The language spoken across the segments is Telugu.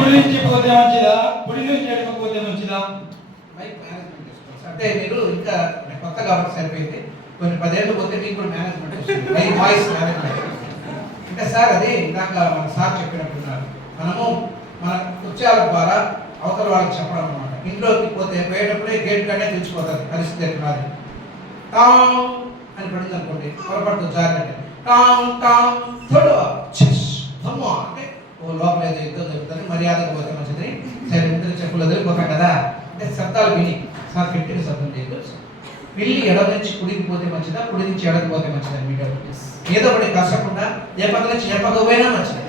కుడి నుంచి పోతే మంచిదా, కుడి నుంచి ఎడకపోతే మంచిదా? మైక్ మేనేజ్మెంట్ చేసుకోవాలి. అంటే మీరు ఇంకా కొత్త కాబట్టి సరిపోయింది. కొన్ని 10 ఏళ్ళు పోతే మీకు కూడా మేనేజ్మెంట్ వస్తుంది. మైక్ వాయిస్ మేనేజ్మెంట్ అంటే సార్ అది ఇందాక మన సార్ చెప్పినట్టున్నారు. మనము మన కృత్యాల ద్వారా అవతల వాళ్ళకి చెప్పడం అనమాట. ఇంట్లోకి పోతే పోయేటప్పుడే గేట్ కాడే తెలిసిపోతుంది పరిస్థితి ఎట్లున్నది. టామ్ అని పడింది అనుకోండి, పొరపాటు జాగ్రత్త టామ్ టామ్ తొడవ చిస్ అమ్మ అంటే ఓ లోపల ఏదో యుద్ధం జరుగుతుంది, మర్యాదకు పోతే మంచిది, సరే ఇద్దరు చెప్పులు వదిలిపోతాం కదా అంటే శబ్దాలు విని సార్ పెట్టిన శబ్దం చేయదు. పిల్లి ఎడ నుంచి కుడికి పోతే మంచిదా, కుడి నుంచి ఎడకి పోతే మంచిదా? మీ డబ్బు ఏదో ఒకటి కష్టకుండా ఏ పక్క నుంచి ఏ పక్క పోయినా మంచిది.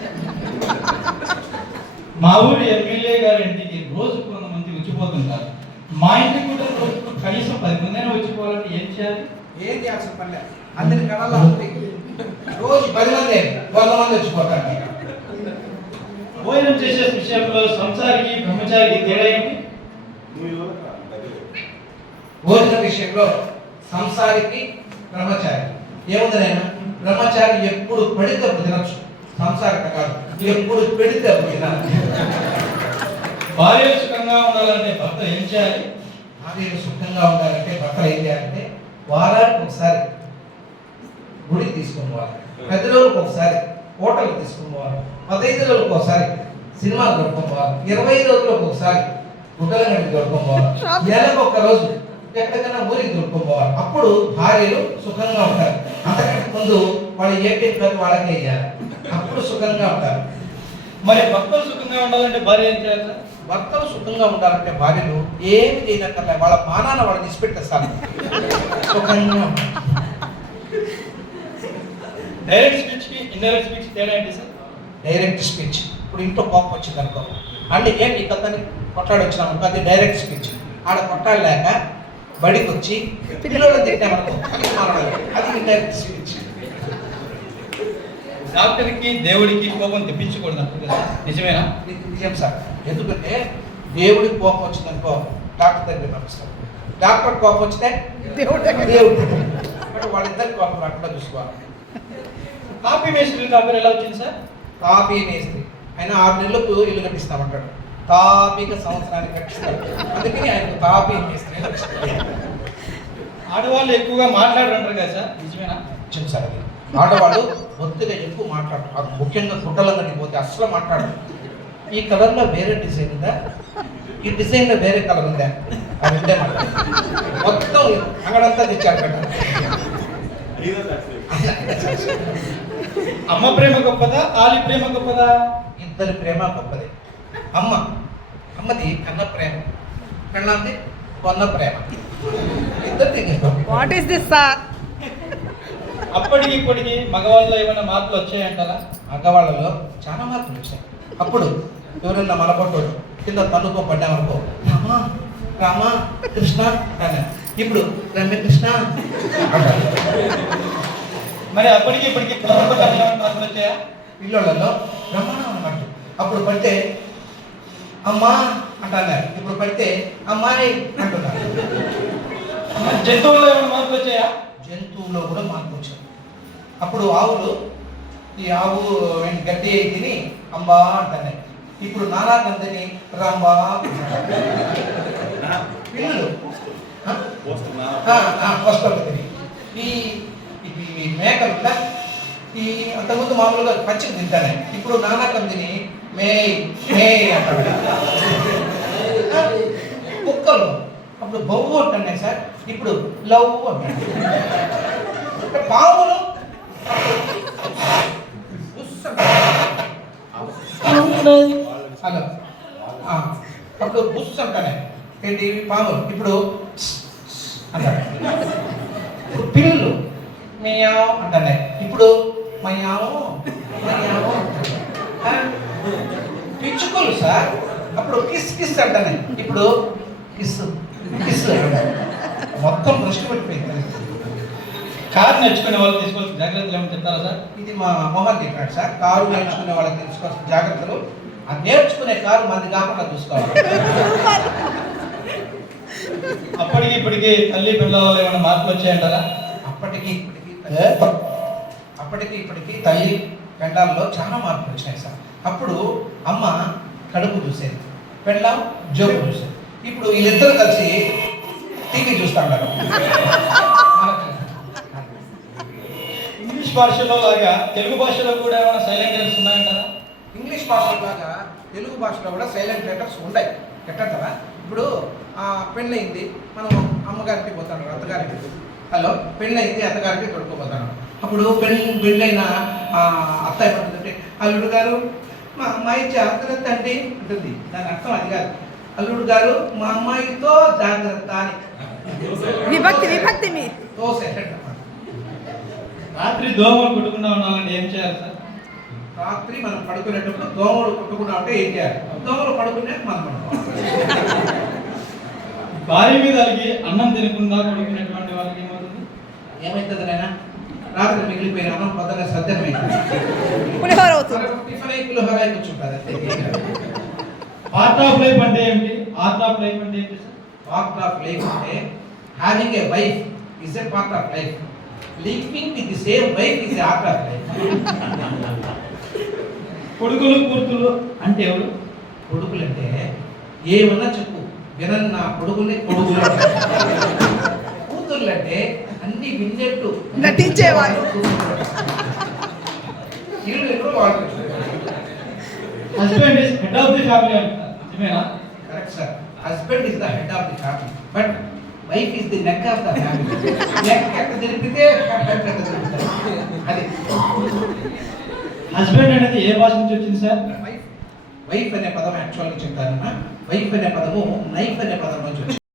మా ఊరి ఎమ్మెల్యే గారి ఇంటికి రోజు కొంతమంది వచ్చిపోతుంటారు. మా ఇంటికి కూడా రోజు కనీసం 10 మంది వచ్చిపోవాలంటే ఏం చేయాలి? ఏం చేయాల్సిన పని లేదు. అందరి కళలో రోజు 10 మంది 100 మంది వచ్చిపోతారు. భోజనం చేసే విషయంలో సంసారికి బ్రహ్మచారికి తేడా ఏంటి? భోజన విషయంలో సంసారికి బ్రహ్మచారి ఏముంది నేను బ్రహ్మచారి ఎప్పుడు పడితే అప్పుడు తినచ్చు, సంసారిక కాదు ఎప్పుడు పెడితే అప్పుడు తినాలి. భార్య సుఖంగా ఉండాలంటే భర్త ఏం చేయాలి? భార్య సుఖంగా ఉండాలంటే భర్త ఏం చేయాలంటే వారానికి ఒకసారి గుడికి తీసుకుని పోవాలి, 10 రోజులకు ఒకసారి హోటల్కి తీసుకుని పోవాలి, 15 రోజులకు ఒకసారి సినిమాకి దొరుకుని పోవాలి, 25 రోజులకు ఒకసారి గుడ్డల గడికి దొరుకుని పోవాలి, నెలకు ఒక్క రోజు ఎక్కడికైనా ఊరికి దొరుకుని పోవాలి. అప్పుడు భార్యలు సుఖంగా ఉంటారు. అంతకంటే ముందు వాళ్ళు ఏ పేరు వాళ్ళకే వేయాలి, అప్పుడు సుఖంగా ఉంటారు. మరి భర్తలు సుఖంగా ఉండాలంటే భార్య ఏం చేయాలి? భర్తలు సుఖంగా ఉండాలంటే భార్యలు ఏమి చేయనక్కర్లే, వాళ్ళ మానాన్ని వాళ్ళు తీసిపెట్టేస్తారు. సుఖంగా డైరెక్ట్ స్పీచ్ కి ఇండైరెక్ట్ స్పీచ్ తేడా ఏంటి సార్? డైరెక్ట్ స్పీచ్ ఇప్పుడు ఇంట్లో కోపం వచ్చింది అనుకో, అంటే ఏంటి కథని కొట్లాడి వచ్చినాము, అది డైరెక్ట్ స్పీచ్. ఆడ కొట్టాడలేక బడికి వచ్చి పిల్లలను తిట్టామనుకో అది ఇండైరెక్ట్ స్పీచ్. డాక్టర్కి దేవుడికి కోపం తెప్పించకూడదు అంటారు కదా, నిజమేనా? నిజం సార్. ఎందుకంటే దేవుడికి కోపం వచ్చిందనుకో డాక్టర్ దగ్గర పంపిస్తాం, డాక్టర్ కోపం వస్తే దేవుడు వాళ్ళిద్దరికి కోపం రాకుండా చూసుకోవాలి. కాపీ మేస్త్రి కాపీ ఎలా వచ్చింది సార్? తాపీ మేస్త్రి ఆయన 6 నెలలకు ఇల్లు కట్టిస్తామంటాడు, తాపీగా సంవత్సరానికి కట్టిస్తాడు. అందుకని ఆయన తాపీ మేస్త్రి. ఆడవాళ్ళు ఎక్కువగా మాట్లాడారంటారు కదా సార్, నిజమేనా? నిజం సార్. అది ఆడవాళ్ళు ఒత్తిగా ఎక్కువ మాట్లాడరు, అది ముఖ్యంగా గుడ్డలందరికి పోతే అసలు మాట్లాడరు. ఈ కలర్లో వేరే డిజైన్ ఉందా, ఈ డిజైన్లో వేరే కలర్ ఉందా, అది ఉండే మాట్లాడు మొత్తం అంగడంతా తెచ్చారు కదా. అమ్మ ప్రేమ గొప్పదా, ఆలి ప్రేమ గొప్పదా? ఇద్దరి ప్రేమ గొప్పదే. అమ్మది కన్న ప్రేమ, పెళ్ళాంది కొన్న ప్రేమ, ఇద్దరిది. What is this sir? అప్పటికి ఇప్పటికి మగవాళ్ళలో ఏమైనా మార్పులు వచ్చాయంటారా? మగవాళ్ళలో చాలా మార్పులు వచ్చాయి. అప్పుడు ఎవరన్నా మనపడ్డాడు కింద తన్నుకో పడ్డామనుకో రామా రామా కృష్ణ అన్నా, ఇప్పుడు రమ్యకృష్ణ అంటారు. మరి అప్పటికి ఇప్పటికి మార్పులు వచ్చాయా? పిల్లలలో బ్రహ్మాండం అన్నమాట. అప్పుడు పడితే అమ్మా అంటున్నారు, ఇప్పుడు పడితే అమ్మాయి అంటున్నారు. జంతువుల్లో ఏమైనా మార్పులు వచ్చాయా? జంతువుల్లో కూడా మార్పు వచ్చింది. అప్పుడు ఆవులు ఈ ఆవు గడ్డి తిని అంబా అంటున్నాయి, ఇప్పుడు నానా కందని రాంబా. పిల్లలు తిని ఈ మేకలు ఈ అంతకుముందు మామూలుగా పచ్చికి తింటానే, ఇప్పుడు నానా కందిని మే మే అంటాడు. కుక్కలు అప్పుడు బొవ్వు అంటున్నాయి సార్, ఇప్పుడు లవ్ అంటాడు. పాములు హలో అప్పుడు బుస్ అంటానే, ఏంటి పాములు ఇప్పుడు అంటాడు. ఇప్పుడు పిల్లులు మేయావు అంటానే, ఇప్పుడు మయావు మయావు. పిచ్చుకలు సార్ అప్పుడు కిస్ కిస్ అంటానే, ఇప్పుడు కిస్ కిస్. మొత్తం దృష్టి పెట్టిపోయింది. కారు నేర్చుకునే వాళ్ళు తీసుకోవాల్సిన జాగ్రత్తలు ఏమైనా చెప్తారా సార్? ఇది మా మొహం చెప్పాడు సార్. కారు నేర్చుకునే వాళ్ళకి తీసుకోవాల్సిన జాగ్రత్తలు, ఆ నేర్చుకునే కారు మంది కాకుండా చూసుకోవాలి. అప్పటికి ఇప్పటికి తల్లి పిల్లలలో ఏమైనా మార్పులు వచ్చాయంటారా? అప్పటికి ఇప్పటికి తల్లి పెండాల్లో చాలా మార్పులు వచ్చినాయి సార్. అప్పుడు అమ్మ కడుపు చూసేది, పెళ్ళాం జోబు చూసేది. ఇప్పుడు వీళ్ళిద్దరు కలిసి టీవీ చూస్తా ఉన్నారు. ఇంగ్లీష్ భాషలో లాగా తెలుగు భాషలో కూడా ఏమైనా సైలెంట్ రేటర్స్ ఉన్నాయంటారా? ఇంగ్లీష్ భాషలో లాగా తెలుగు భాషలో కూడా సైలెంట్ లెటర్స్ ఉంటాయి. ఎట్టంటారా? ఇప్పుడు పెళ్ళయింది, మనం అమ్మగారికి పోతాను, అత్తగారికి, హలో పెళ్ళయింది, అత్తగారికి తొడుకోపోతాను. అప్పుడు పెళ్ళైన అత్త ఏమంటుందంటే, అల్లుడు గారు మా అమ్మాయి జాగ్రత్త అండి ఉంటుంది. దాని అర్థం అది కాదు. అల్లుడు గారు మా అమ్మాయితో జాగ్రత్త అని విభక్తి మీ రాత్రి దోమలు కుట్టుకుండా ఉండాలంటే ఏం చేయాలి సార్? రాత్రి మనం పడుకునేటప్పుడు దోమలు కుట్టుకున్నా ఉంటే ఏం చేయాలి? దోమలు పడుకునే మనం పడుకోవాలి. భార్య మీద అలిగి అన్నం తినకుండా పడుకునేటువంటి వాళ్ళకి ఏమవుతుంది? ఏమవుతుంది నాయన? రాత్రి మిగిలిపోయిన అన్నం పొద్దున్న సజ్జనమైంది, పులిహోర అవుతుంది. టిఫిన్ అయి పులిహోర అయి కూర్చుంటుంది అంతే. పార్ట్ ఆఫ్ లైఫ్ అంటే ఏమిటి? ఆర్ట్ ఆఫ్ లైఫ్ అంటే ఏంటి సార్? పార్ట్ ఆఫ్ లైఫ్ అంటే having a wife is a part of life. Living with the same wife is a art of life. కొడుకులు కూతురు అంటే ఎవరు? కొడుకులు అంటే ఏమన్నా చెప్పు, వినన్న కొడుకుని కొడుకులు. కూతుర్లు అంటే అన్ని విన్నట్టు నటించేవారు. వీళ్ళు ఎప్పుడు వాళ్ళు husband is head of the family అంటారు, నిజమేనా? Correct sir. Husband is the head of the family, but wife is the neck of the family. Neck ఎక్కడ తిరిగితే అది. హస్బెండ్ అనేది ఏ భాష నుంచి వచ్చింది సార్? వైఫ్ అనే పదం యాక్చువల్గా చెప్తానన్నా, వైఫ్ అనే పదము నైఫ్ అనే పదం నుంచి వచ్చింది.